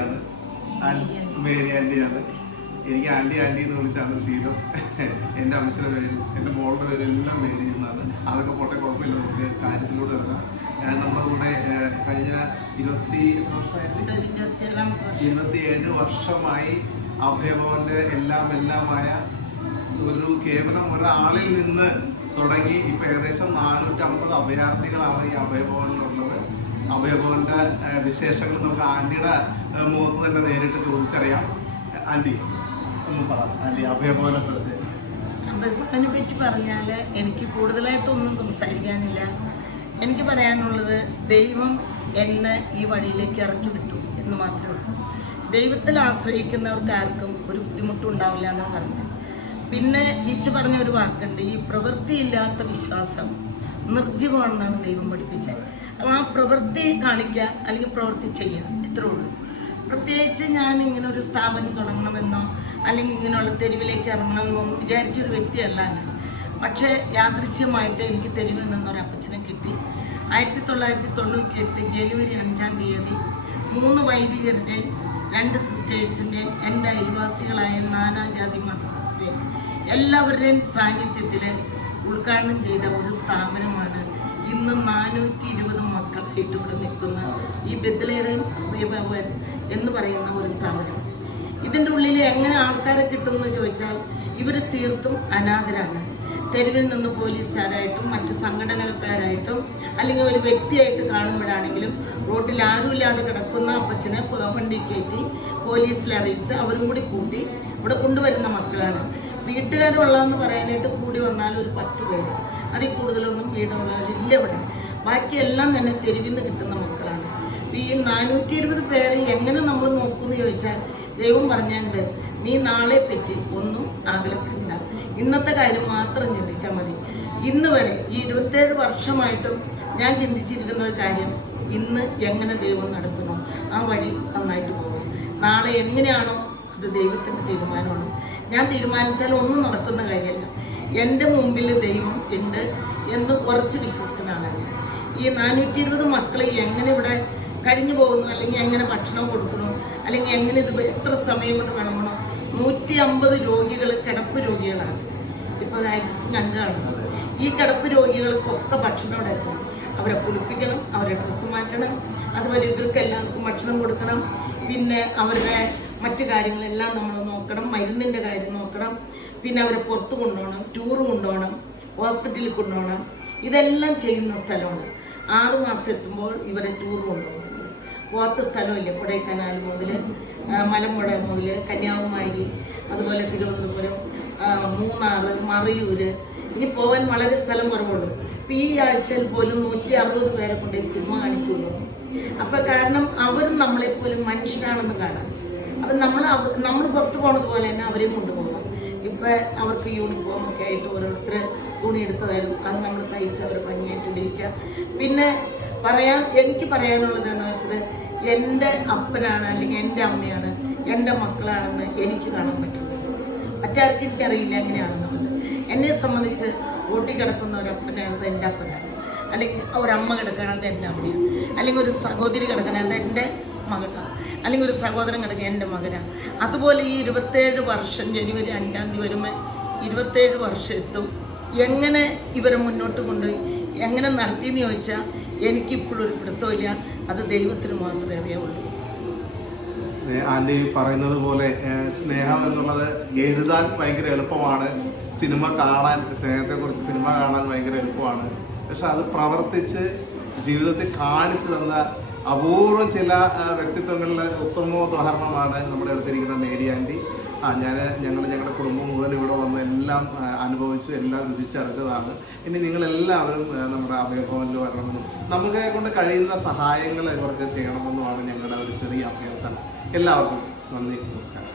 ആൻറ്റിയാണ്, Mary ആൻറ്റിയാണ്. എനിക്ക് anti എന്ന് വിളിച്ചാണ് ശീലം. എൻ്റെ അമ്മച്ചിയുടെ പേരും എൻ്റെ മോളുടെ പേരും എല്ലാം മേരി എന്നാണ്. അതൊക്കെ പോട്ടെ, കുഴപ്പമില്ല, നമുക്ക് കാര്യത്തിലൂടെ ഇറങ്ങാം. നമ്മുടെ കൂടെ കഴിഞ്ഞ 27 വർഷമായി അഭയഭവന്റെ എല്ലാമായ ഒരു കേവലം ഒരാളിൽ നിന്ന് തുടങ്ങി ഇപ്പൊ ഏകദേശം 450 അഭയാർത്ഥികളാണ് ഈ അഭയഭവനിലുള്ളത്. അഭയഭവന്റെ വിശേഷങ്ങൾ നമുക്ക് ആന്റിയുടെ മുഖത്ത് തന്നെ നേരിട്ട് ചോദിച്ചറിയാം. ആന്റി ഒന്ന് പറ, ആന്റി അഭയഭവനെ കുറിച്ച്. അഭയഭവനെ പറ്റി പറഞ്ഞാല് എനിക്ക് കൂടുതലായിട്ടൊന്നും സംസാരിക്കാനില്ല. എനിക്ക് പറയാനുള്ളത്, ദൈവം എന്നെ ഈ വഴിയിലേക്ക് ഇറക്കി വിട്ടു എന്ന് മാത്രമേ ഉള്ളൂ. ദൈവത്തിൽ ആശ്രയിക്കുന്നവർക്ക് ആർക്കും ഒരു ബുദ്ധിമുട്ടും ഉണ്ടാവില്ല എന്നാണ് പറഞ്ഞത്. പിന്നെ ഈശോ പറഞ്ഞ ഒരു വാക്കുണ്ട്, ഈ പ്രവൃത്തിയില്ലാത്ത വിശ്വാസം നിർജ്ജീവമാണെന്നാണ് ദൈവം പഠിപ്പിച്ചത്. അപ്പോൾ ആ പ്രവൃത്തി കാണിക്കുക അല്ലെങ്കിൽ പ്രവൃത്തി ചെയ്യുക, ഇത്രേ ഉള്ളൂ. പ്രത്യേകിച്ച് ഞാൻ ഇങ്ങനെ ഒരു സ്ഥാപനം തുടങ്ങണമെന്നോ അല്ലെങ്കിൽ ഇങ്ങനെയുള്ള തെരുവിലേക്ക് ഇറങ്ങണമെന്നോ വിചാരിച്ചൊരു വ്യക്തിയല്ല ഞാൻ. പക്ഷേ യാദൃശ്യമായിട്ട് എനിക്ക് തെരുവിൽ നിന്നൊരു അപ്പച്ചനെ കിട്ടി. 1998 ജനുവരി 5-ാം തീയതി 3 വൈദികരുടെയും 2 സിസ്റ്റേഴ്സിൻ്റെയും എൻ്റെ അയൽവാസികളായ നാനാജാതി മതസ്ഥരുടെയും എല്ലാവരുടെയും സാന്നിധ്യത്തിൽ ഉദ്ഘാടനം ചെയ്ത ഒരു സ്ഥാപനമാണ് ഇന്ന് 420 മക്കളായിട്ട് ഇവിടെ നിൽക്കുന്ന ഈ ബെത്ലഹേം അഭയഭവൻ എന്ന് പറയുന്ന ഒരു സ്ഥാപനം. ഇതിൻ്റെ ഉള്ളിൽ എങ്ങനെ ആൾക്കാരെ കിട്ടുമെന്ന് ചോദിച്ചാൽ, ഇവർ തീർത്തും അനാഥരാണ്. തെരുവിൽ നിന്ന് പോലീസുകാരായിട്ടും മറ്റ് സംഘടനക്കാരായിട്ടും അല്ലെങ്കിൽ ഒരു വ്യക്തിയായിട്ട് കാണുമ്പോഴാണെങ്കിലും റോഡിൽ ആരുമില്ലാതെ കിടക്കുന്ന അപ്പച്ചനെ വണ്ടി കയറ്റി പോലീസിൽ അറിയിച്ച് അവരും കൂടി കൂട്ടി ഇവിടെ കൊണ്ടുവരുന്ന മക്കളാണ്. വീട്ടുകാരുള്ളതെന്ന് പറയാനായിട്ട് കൂടി വന്നാൽ ഒരു 10 പേര്, അതിൽ കൂടുതലൊന്നും വീടുള്ളവരില്ല ഇവിടെ. ബാക്കിയെല്ലാം തന്നെ തെരുവിൽ നിന്ന് കിട്ടുന്ന മക്കളാണ്. ഈ 420 പേരെ എങ്ങനെ നമ്മൾ നോക്കുമെന്ന് ചോദിച്ചാൽ, ദൈവം പറഞ്ഞുണ്ട്, നീ നാളെ പറ്റി ഒന്നും ആഗ്രഹപ്പെടില്ല, ഇന്നത്തെ കാര്യം മാത്രം ചിന്തിച്ചാൽ മതി. ഇന്ന് വരെ ഈ 27 വർഷമായിട്ടും ഞാൻ ചിന്തിച്ചിരിക്കുന്ന ഒരു കാര്യം, ഇന്ന് എങ്ങനെ ദൈവം നടത്തണോ ആ വഴി നന്നായിട്ട് പോകും. നാളെ എങ്ങനെയാണോ അത് ദൈവത്തിൻ്റെ തീരുമാനമാണ്. ഞാൻ തീരുമാനിച്ചാൽ ഒന്നും നടക്കുന്ന കാര്യമല്ല. എൻ്റെ മുമ്പിൽ ദൈവം ഉണ്ട് എന്ന് കുറച്ച് വിശ്വസിക്കുന്ന ആളാണ്. ഈ 420 മക്കളെ എങ്ങനെ ഇവിടെ കഴിഞ്ഞു പോകുന്നു, അല്ലെങ്കിൽ എങ്ങനെ ഭക്ഷണം കൊടുക്കണോ, അല്ലെങ്കിൽ എങ്ങനെ ഇത് എത്ര സമയം കൊണ്ട് വിളമ്പണോ. 150 രോഗികൾ കിടപ്പ് രോഗികളാണ്. ഇപ്പോൾ കണ്ടാണ് ഈ കിടപ്പ് രോഗികൾക്കൊക്കെ ഭക്ഷണം ഇവിടെ എത്തണം. അവരെ കുളിപ്പിക്കണം, അവരെ ഡ്രസ്സ് മാറ്റണം, അതുപോലെ ഇവർക്ക് എല്ലാവർക്കും ഭക്ഷണം കൊടുക്കണം. പിന്നെ അവരുടെ മറ്റു കാര്യങ്ങളെല്ലാം നമ്മൾ നോക്കണം, മരുന്നിൻ്റെ കാര്യം നോക്കണം. പിന്നെ അവരെ പുറത്ത് കൊണ്ടുപോകണം, ടൂറ് കൊണ്ടുപോകണം, ഹോസ്പിറ്റലിൽ കൊണ്ടുപോകണം. ഇതെല്ലാം ചെയ്യുന്ന സ്ഥലമാണ്. 6 മാസം എത്തുമ്പോൾ ഇവരെ ടൂർ കൊണ്ടുപോകുന്നത്. പോകാത്ത സ്ഥലമില്ല. കൊടൈക്കനാൽ മുതൽ മലമ്പുഴ മുതൽ കന്യാകുമാരി, അതുപോലെ തിരുവനന്തപുരം, മൂന്നാർ, മറയൂർ, ഇനി പോകാൻ വളരെ സ്ഥലം കുറവുള്ളൂ. ഇപ്പം ഈ ആഴ്ചയിൽ പോലും 160 പേരെ കൊണ്ട് സിനിമ കാണിച്ചു കൊണ്ടുവന്നു. അപ്പം കാരണം അവരും നമ്മളെപ്പോലും മനുഷ്യരാണെന്ന് കാണാം. അപ്പം നമ്മൾ പുറത്ത് പോണത് പോലെ തന്നെ അവരെയും കൊണ്ടുപോകണം. ഇപ്പം അവർക്ക് യൂണിഫോം ഒക്കെ ആയിട്ട് ഓരോരുത്തർ തുണി എടുത്ത് തരും. അത് നമ്മൾ തയ്ച്ച് അവർ ഭംഗിയായിട്ട് ഇടിക്കുക. പിന്നെ എനിക്ക് പറയാനുള്ളത് എന്ന് വെച്ചത്, എൻ്റെ അപ്പനാണ് അല്ലെങ്കിൽ എൻ്റെ അമ്മയാണ് എൻ്റെ മക്കളാണെന്ന് എനിക്ക് കാണാൻ പറ്റുന്നത്. മറ്റാർക്കും എനിക്കറിയില്ല എങ്ങനെയാണെന്നുള്ളത്. എന്നെ സംബന്ധിച്ച് ഓട്ടി കിടക്കുന്ന ഒരപ്പനാണത് എൻ്റെ അപ്പനാണ്, അല്ലെങ്കിൽ ഒരമ്മ കിടക്കണത് എൻ്റെ അമ്മയാണ്, അല്ലെങ്കിൽ ഒരു സഹോദരി കിടക്കണത് എൻ്റെ മകളാണ്, അല്ലെങ്കിൽ ഒരു സഹോദരൻ കിടക്കുക എൻ്റെ മകനാണ്. അതുപോലെ ഈ 27 വർഷം ജനുവരി 5-ാം തീയതി വരുമ്പോൾ 27 വർഷം എത്തും. എങ്ങനെ ഇവരെ മുന്നോട്ട് കൊണ്ടുപോയി എങ്ങനെ നടത്തിയെന്ന് ചോദിച്ചാൽ എനിക്കിപ്പോഴും ഒരു പിടുത്തമില്ല. അത് ദൈവത്തിന് മാത്രമേ അറിയാവുള്ളൂ. ആൻറ്റി പറയുന്നത് പോലെ സ്നേഹം എന്നുള്ളത് എഴുതാൻ ഭയങ്കര എളുപ്പമാണ്, സിനിമ കാണാൻ, സ്നേഹത്തെക്കുറിച്ച് സിനിമ കാണാൻ ഭയങ്കര എളുപ്പമാണ്. പക്ഷെ അത് പ്രവർത്തിച്ച് ജീവിതത്തിൽ കാണിച്ചു തന്ന അപൂർവം ചില വ്യക്തിത്വങ്ങളിലെ ഉത്തമോദാഹരണമാണ് നമ്മുടെ അടുത്തിരിക്കുന്ന മേരി ആൻറ്റി. ഞങ്ങളുടെ കുടുംബം മുതൽ ഇവിടെ വന്ന് എല്ലാം അനുഭവിച്ചു, എല്ലാം രുചിച്ചറിഞ്ഞതാണ്. ഇനി നിങ്ങളെല്ലാവരും നമ്മുടെ അഭയഭവനിൽ വരണമെന്നും നമ്മളെ കൊണ്ട് കഴിയുന്ന സഹായങ്ങൾ ഇവർക്ക് ചെയ്യണമെന്നുമാണ് ഞങ്ങളുടെ ഒരു ചെറിയ അഭ്യർത്ഥന. എല്ലാവർക്കും നന്ദി, നമസ്കാരം.